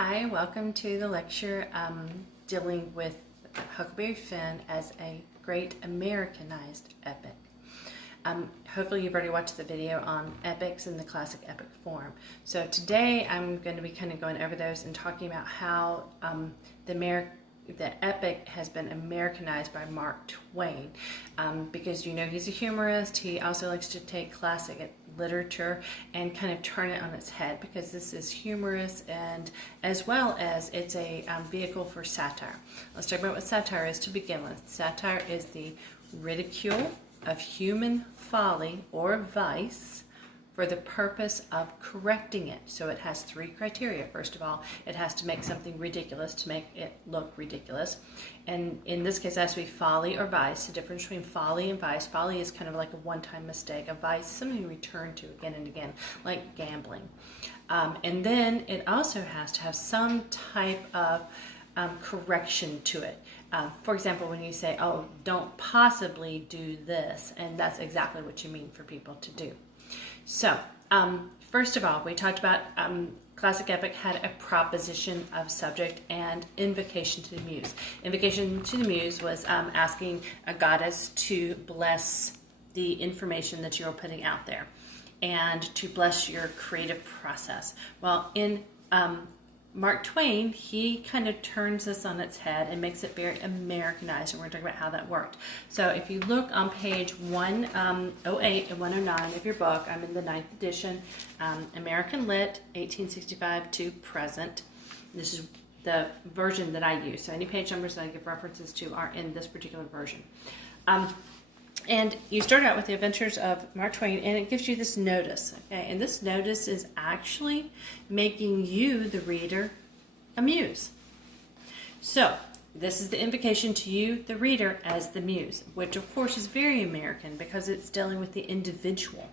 Hi, welcome to the lecture dealing with Huckleberry Finn as a great Americanized epic. Hopefully you've already watched the video on epics in the classic epic form. So today I'm going to be kind of going over those and talking about how the epic has been Americanized by Mark Twain, because you know he's a humorist. He also likes to take classic literature and kind of turn it on its head, because this is humorous and as well as it's a vehicle for satire. Let's talk about what satire is to begin with. Satire is the ridicule of human folly or vice for the purpose of correcting it. So it has three criteria. First of all, it has to make something ridiculous to make it look ridiculous. And in this case, it has to be folly or vice. The difference between folly and vice: folly is kind of like a one-time mistake. A vice is something you return to again and again, like gambling. And then it also has to have some type of correction to it. For example, when you say, oh, don't possibly do this, and that's exactly what you mean for people to do. So, first of all, we talked about classic epic had a proposition of subject and invocation to the muse. Invocation to the muse was asking a goddess to bless the information that you're putting out there and to bless your creative process. Well, in Mark Twain, he kind of turns this on its head and makes it very Americanized, and we're going to talk about how that worked. So if you look on page 108 and 109 of your book, I'm in the 9th edition, American Lit, 1865 to present. This is the version that I use. So any page numbers that I give references to are in this particular version. And you start out with the adventures of Mark Twain, and it gives you this notice. Okay? And this notice is actually making you, the reader, a muse. So this is the invocation to you, the reader, as the muse, which of course is very American because it's dealing with the individual.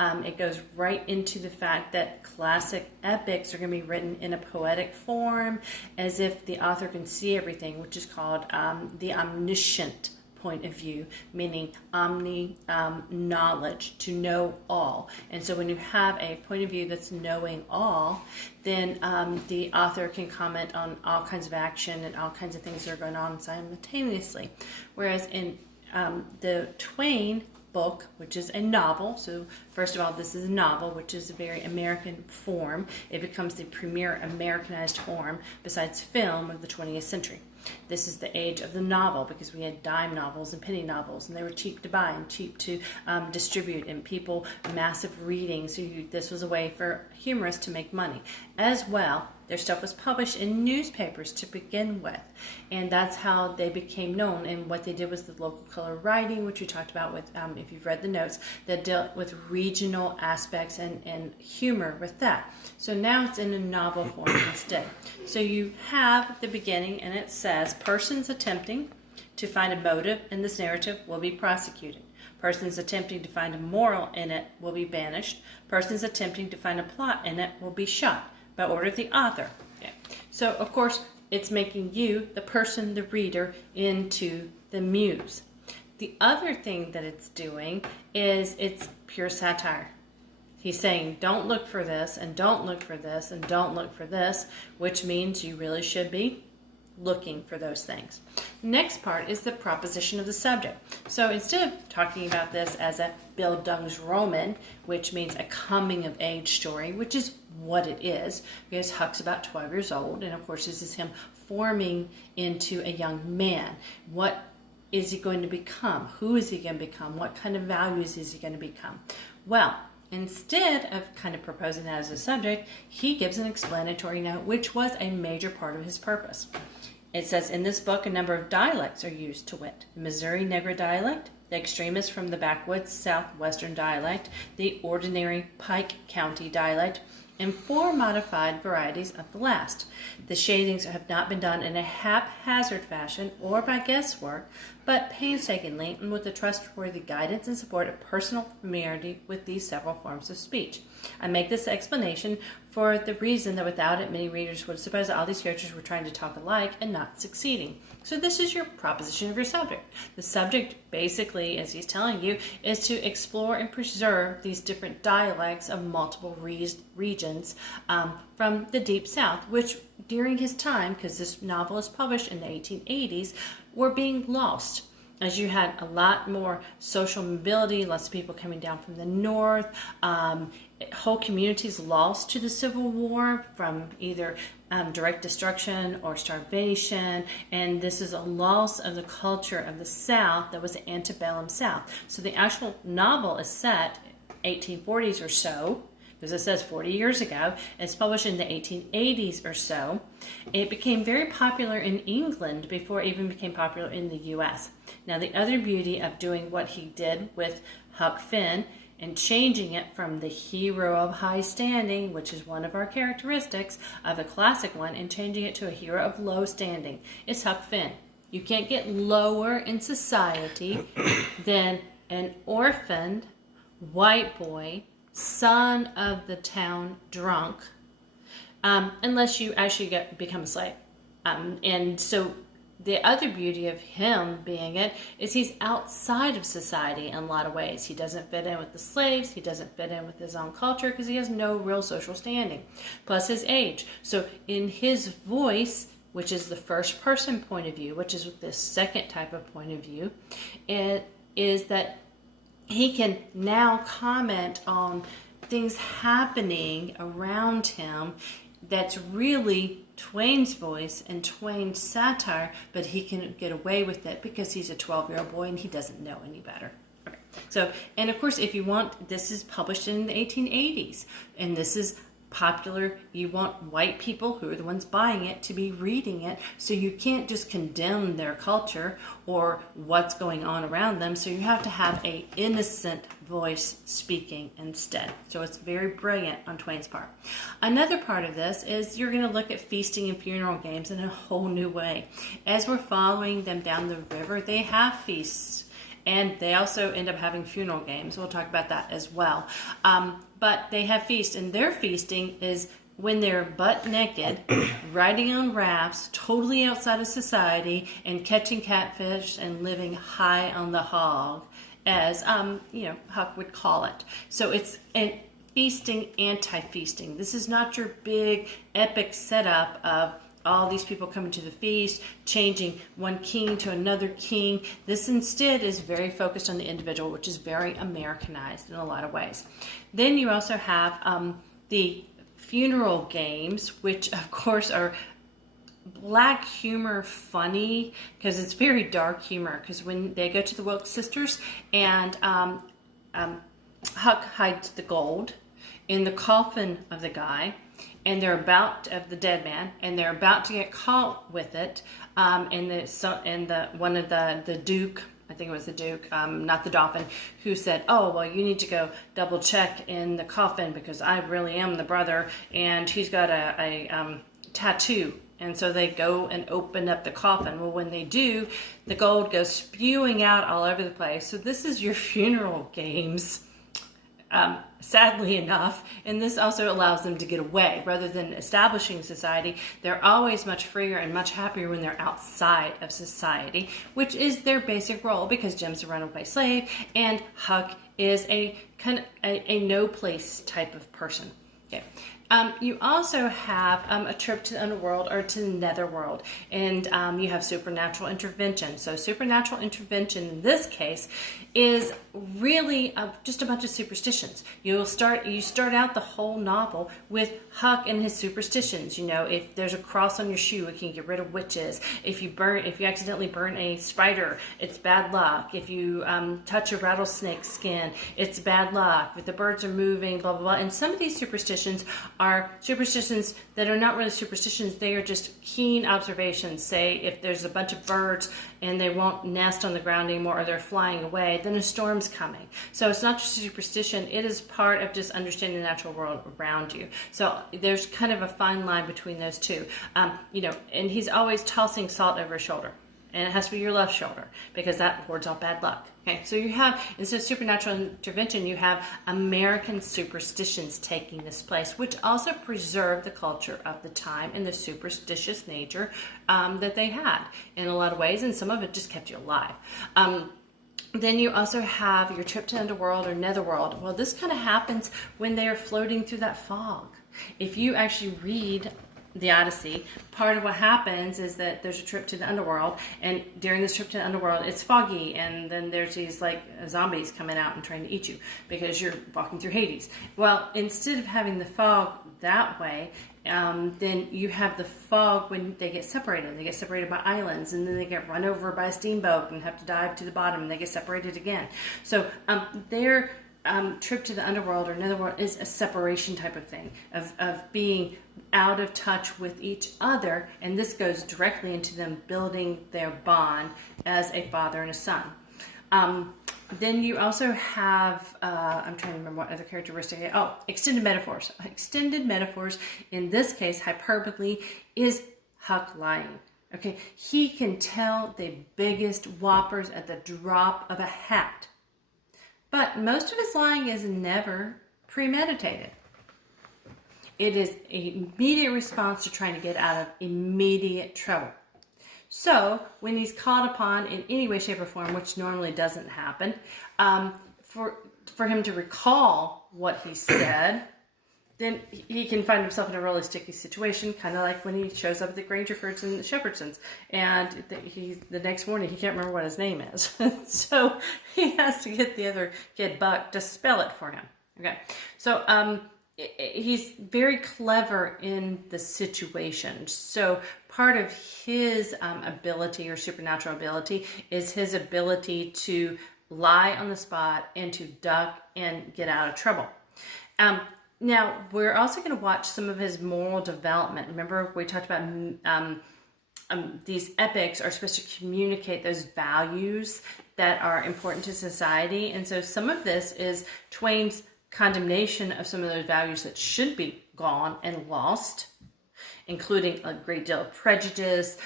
It goes right into the fact that classic epics are going to be written in a poetic form, as if the author can see everything, which is called the omniscient point of view, meaning knowledge, to know all. And so when you have a point of view that's knowing all, then the author can comment on all kinds of action and all kinds of things that are going on simultaneously. Whereas in the Twain book, which is a novel, so first of all, this is a novel, which is a very American form. It becomes the premier Americanized form besides film of the 20th century. This is the age of the novel, because we had dime novels and penny novels, and they were cheap to buy and cheap to distribute, and people, massive readings. So this was a way for humorists to make money. As well, their stuff was published in newspapers to begin with, and that's how they became known. And what they did was the local color writing, which we talked about with, if you've read the notes, that dealt with regional aspects and humor with that. So now it's in a novel form instead. So you have the beginning, and it says, persons attempting to find a motive in this narrative will be prosecuted. Persons attempting to find a moral in it will be banished. Persons attempting to find a plot in it will be shot by order of the author. Okay. So, of course, it's making you, the person, the reader, into the muse. The other thing that it's doing is it's pure satire. He's saying, don't look for this, and don't look for this, and don't look for this, which means you really should be looking for those things. Next part is the proposition of the subject. So instead of talking about this as a Bildungsroman, which means a coming-of-age story, which is what it is, because Huck's about 12 years old, and of course this is him forming into a young man. What is he going to become? Who is he going to become? What kind of values is he going to become? Well, instead of kind of proposing that as a subject, he gives an explanatory note, which was a major part of his purpose. It says, in this book, a number of dialects are used, to wit, the Missouri Negro dialect, the extremist from the backwoods southwestern dialect, the ordinary Pike County dialect, and 4 modified varieties of the last. The shadings have not been done in a haphazard fashion or by guesswork, but painstakingly and with the trustworthy guidance and support of personal familiarity with these several forms of speech. I make this explanation for the reason that without it, many readers would suppose that all these characters were trying to talk alike and not succeeding. So this is your proposition of your subject. The subject, basically, as he's telling you, is to explore and preserve these different dialects of multiple regions from the Deep South, which during his time, because this novel is published in the 1880s, were being lost. As you had a lot more social mobility, lots of people coming down from the north, whole communities lost to the Civil War from either direct destruction or starvation, and this is a loss of the culture of the South that was the antebellum South. So the actual novel is set 1840s or so, because it says 40 years ago. It's published in the 1880s or so. It became very popular in England before it even became popular in the US. Now, the other beauty of doing what he did with Huck Finn and changing it from the hero of high standing, which is one of our characteristics of a classic one, and changing it to a hero of low standing, is Huck Finn. You can't get lower in society than an orphaned white boy, son of the town drunk, unless you actually become a slave. And so the other beauty of him being it is he's outside of society in a lot of ways. He doesn't fit in with the slaves. He doesn't fit in with his own culture because he has no real social standing. Plus his age. So in his voice, which is the first person point of view, which is the second type of point of view, it is that he can now comment on things happening around him that's really Twain's voice and Twain's satire, but he can get away with it because he's a 12-year-old boy and he doesn't know any better. Okay. So, and of course, if you want, this is published in the 1880s, and this is popular. You want white people, who are the ones buying it, to be reading it, so you can't just condemn their culture or what's going on around them, so you have to have a innocent voice speaking instead. So it's very brilliant on Twain's part. Another part of this is you're going to look at feasting and funeral games in a whole new way. As we're following them down the river, they have feasts, and they also end up having funeral games. We'll talk about that as well. But they have feasts, and their feasting is when they're butt naked, riding on rafts, totally outside of society, and catching catfish and living high on the hog, as Huck would call it. So it's an feasting, anti-feasting. This is not your big epic setup of all these people coming to the feast, changing one king to another king. This instead is very focused on the individual, which is very Americanized in a lot of ways. Then you also have the funeral games, which of course are black humor funny, because it's very dark humor, because when they go to the Wilkes sisters and Huck hides the gold in the coffin of the guy, and they're about of the dead man, and they're about to get caught with it. And the Duke, I think it was the Duke, not the Dauphin, who said, "Oh, well, you need to go double check in the coffin because I really am the brother, and he's got a tattoo." And so they go and open up the coffin. Well, when they do, the gold goes spewing out all over the place. So this is your funeral games. Sadly enough, and this also allows them to get away. Rather than establishing society, they're always much freer and much happier when they're outside of society, which is their basic role, because Jim's a runaway slave and Huck is a kind of a no place type of person. Okay. You also have a trip to the underworld or to the netherworld, and you have supernatural intervention. So supernatural intervention in this case is really just a bunch of superstitions. You start out the whole novel with Huck and his superstitions. You know, if there's a cross on your shoe, it can get rid of witches. If you accidentally burn a spider, it's bad luck. If you touch a rattlesnake skin, it's bad luck. If the birds are moving, blah blah blah. And some of these superstitions are superstitions that are not really superstitions. They are just keen observations. Say if there's a bunch of birds and they won't nest on the ground anymore, or they're flying away, then a storm's coming. So it's not just a superstition, it is part of just understanding the natural world around you. So there's kind of a fine line between those two. And he's always tossing salt over his shoulder. and it has to be your left shoulder because that wards off bad luck. Okay, so you have, instead of supernatural intervention, you have American superstitions taking this place, which also preserve the culture of the time and the superstitious nature that they had in a lot of ways, and some of it just kept you alive. Then you also have your trip to underworld or netherworld. Well, this kind of happens when they are floating through that fog. If you actually read the Odyssey, part of what happens is that there's a trip to the underworld, and during this trip to the underworld, it's foggy, and then there's these like zombies coming out and trying to eat you because you're walking through Hades. Well, instead of having the fog that way, then you have the fog when they get separated. They get separated by islands, and then they get run over by a steamboat and have to dive to the bottom, and they get separated again. So their trip to the underworld or netherworld is a separation type of thing, of being out of touch with each other, and this goes directly into them building their bond as a father and a son. Then you also have, I'm trying to remember what other characteristic, extended metaphors. Extended metaphors, in this case, hyperbole, is Huck lying. Okay, he can tell the biggest whoppers at the drop of a hat. But most of his lying is never premeditated. It is an immediate response to trying to get out of immediate trouble. So when he's called upon in any way, shape, or form, which normally doesn't happen, for him to recall what he said, then he can find himself in a really sticky situation, kind of like when he shows up at the Grangerfords and the Shepherdsons, and the next morning he can't remember what his name is. So he has to get the other kid, Buck, to spell it for him. Okay, so he's very clever in the situation. So part of his ability or supernatural ability is his ability to lie on the spot and to duck and get out of trouble. Now, we're also going to watch some of his moral development. Remember, we talked about these epics are supposed to communicate those values that are important to society. And so some of this is Twain's condemnation of some of those values that should be gone and lost, including a great deal of prejudice,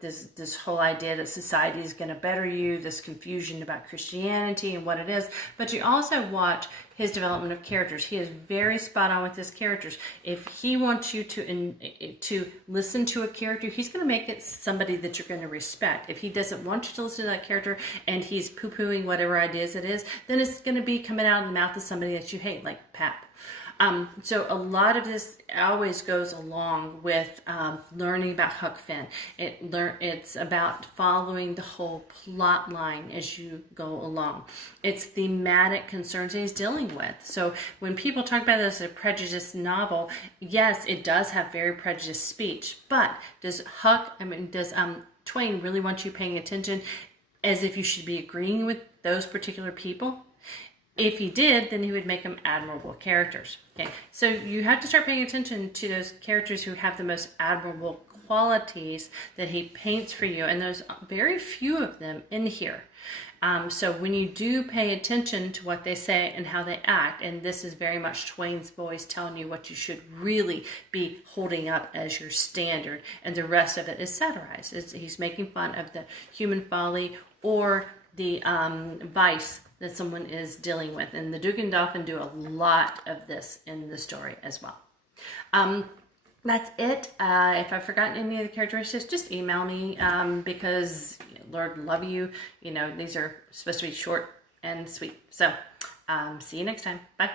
this whole idea that society is going to better you, this confusion about Christianity and what it is. But you also watch his development of characters. He is very spot on with his characters. If he wants you to listen to a character, he's going to make it somebody that you're going to respect. If he doesn't want you to listen to that character and he's poo-pooing whatever ideas it is, then it's going to be coming out of the mouth of somebody that you hate, like Pap. So a lot of this always goes along with learning about Huck Finn. It's about following the whole plot line as you go along. It's thematic concerns that he's dealing with. So when people talk about this as a prejudiced novel, yes, it does have very prejudiced speech. But does Twain really want you paying attention as if you should be agreeing with those particular people? If he did, then he would make them admirable characters. Okay, so you have to start paying attention to those characters who have the most admirable qualities that he paints for you, and there's very few of them in here. So when you do pay attention to what they say and how they act, and this is very much Twain's voice telling you what you should really be holding up as your standard, and the rest of it is satirized. He's making fun of the human folly or the vice that someone is dealing with. And the Duke and Dauphin do a lot of this in the story as well. That's it. If I've forgotten any of the characteristics, just email me because Lord love you. These are supposed to be short and sweet. So see you next time. Bye.